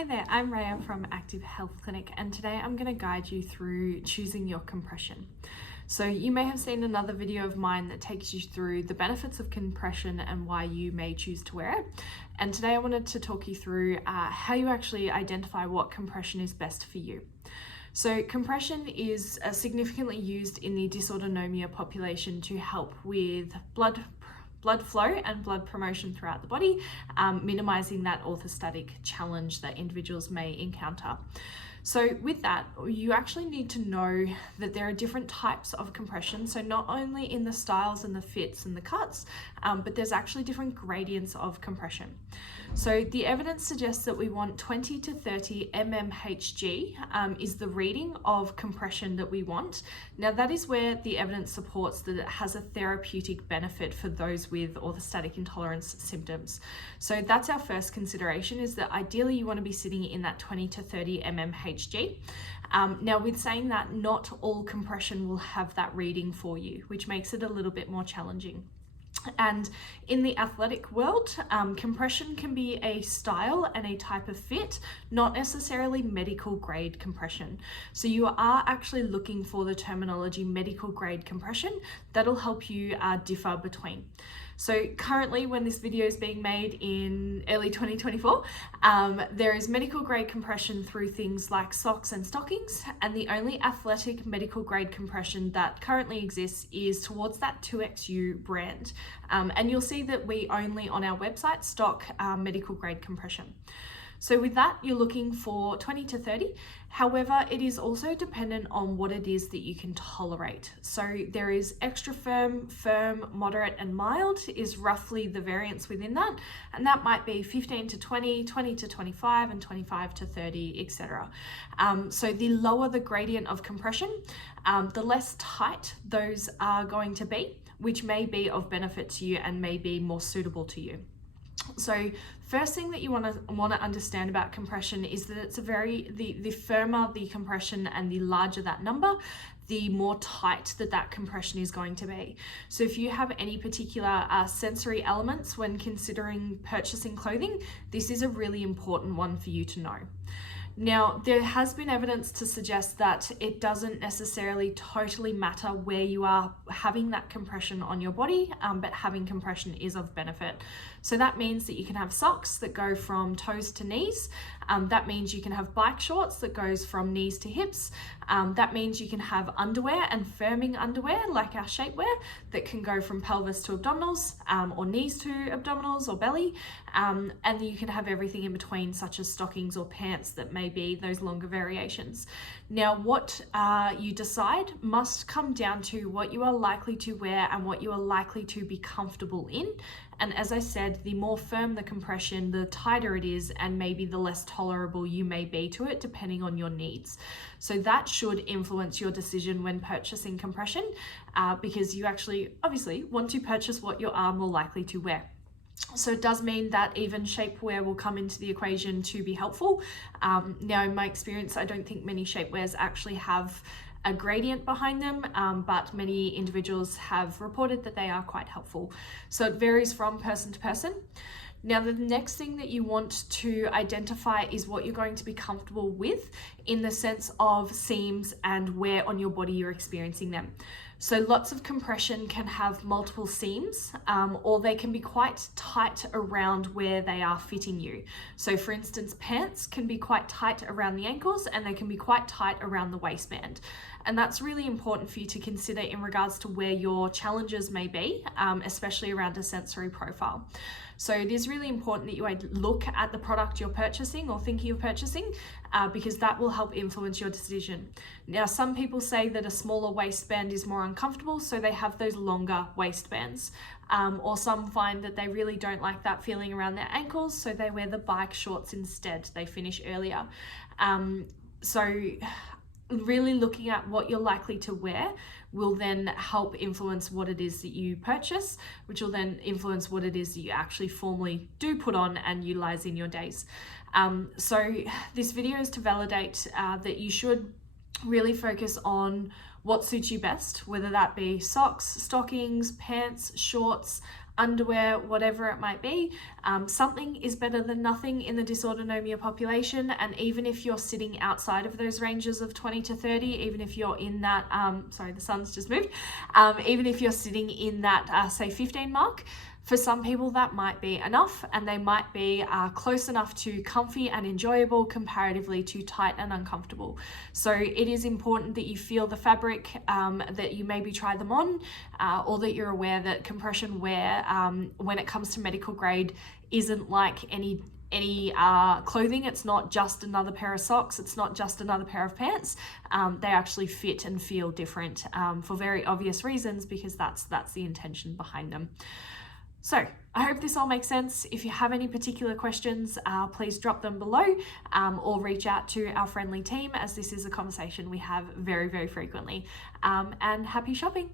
Hi there, I'm Raya from Active Health Clinic, and today I'm going to guide you through choosing your compression. So you may have seen another video of mine that takes you through the benefits of compression and why you may choose to wear it. And today I wanted to talk you through how you actually identify what compression is best for you. So compression is significantly used in the dysautonomia population to help with blood flow and blood promotion throughout the body, minimizing that orthostatic challenge that individuals may encounter. So with that, you actually need to know that there are different types of compression. So not only in the styles and the fits and the cuts, but there's actually different gradients of compression. So the evidence suggests that we want 20 to 30 mmHg is the reading of compression that we want. Now that is where the evidence supports that it has a therapeutic benefit for those with orthostatic intolerance symptoms. So that's our first consideration, is that ideally you want to be sitting in that 20 to 30 mmHg. Now with saying that, not all compression will have that reading for you, which makes it a little bit more challenging. And in the athletic world, compression can be a style and a type of fit, not necessarily medical grade compression. So you are actually looking for the terminology medical grade compression. That'll help you differ between. So currently, when this video is being made in early 2024, there is medical grade compression through things like socks and stockings, and the only athletic medical grade compression that currently exists is towards that 2XU brand. And you'll see that we only on our website stock medical grade compression. So with that, you're looking for 20 to 30. However, it is also dependent on what it is that you can tolerate. So there is extra firm, moderate, and mild is roughly the variance within that. And that might be 15 to 20, 20 to 25, and 25 to 30, etc. So the lower the gradient of compression, the less tight those are going to be, which may be of benefit to you and may be more suitable to you. So first thing that you want to understand about compression is that it's the firmer the compression and the larger that number, the more tight that compression is going to be. So if you have any particular sensory elements when considering purchasing clothing, this is a really important one for you to know. Now, there has been evidence to suggest that it doesn't necessarily totally matter where you are having that compression on your body, but having compression is of benefit. So that means that you can have socks that go from toes to knees. That means you can have bike shorts that goes from knees to hips. That means you can have underwear and firming underwear like our shapewear that can go from pelvis to abdominals, or knees to abdominals or belly. And you can have everything in between, such as stockings or pants that may be those longer variations. Now, what you decide must come down to what you are likely to wear and what you are likely to be comfortable in. And as I said, the more firm the compression, the tighter it is, and maybe the less tolerable you may be to it, depending on your needs. So that should influence your decision when purchasing compression, because you actually obviously want to purchase what you are more likely to wear. So it does mean that even shapewear will come into the equation to be helpful. Now, in my experience, I don't think many shapewears actually have a gradient behind them, but many individuals have reported that they are quite helpful. So it varies from person to person. Now, the next thing that you want to identify is what you're going to be comfortable with in the sense of seams and where on your body you're experiencing them. So lots of compression can have multiple seams, or they can be quite tight around where they are fitting you. So for instance, pants can be quite tight around the ankles and they can be quite tight around the waistband. And that's really important for you to consider in regards to where your challenges may be, especially around a sensory profile. So it is really important that you look at the product you're purchasing or thinking of purchasing, because that will help influence your decision. Now, some people say that a smaller waistband is more uncomfortable, so they have those longer waistbands. Or some find that they really don't like that feeling around their ankles, so they wear the bike shorts instead. They finish earlier. So really looking at what you're likely to wear will then help influence what it is that you purchase, which will then influence what it is that you actually formally do put on and utilize in your days. So this video is to validate that you should really focus on what suits you best, whether that be socks, stockings, pants, shorts, underwear, whatever it might be. Something is better than nothing in the dysautonomia population, and even if you're sitting outside of those ranges of 20 to 30, even if you're in that, sorry, the sun's just moved, even if you're sitting in that, say, 15 mark, for some people that might be enough, and they might be close enough to comfy and enjoyable comparatively to tight and uncomfortable. So it is important that you feel the fabric, that you maybe try them on, or that you're aware that compression wear, when it comes to medical grade, isn't like any clothing. It's not just another pair of socks, it's not just another pair of pants. They actually fit and feel different, for very obvious reasons, because that's the intention behind them. So I hope this all makes sense. If you have any particular questions, please drop them below, or reach out to our friendly team, as this is a conversation we have very, very frequently. And happy shopping.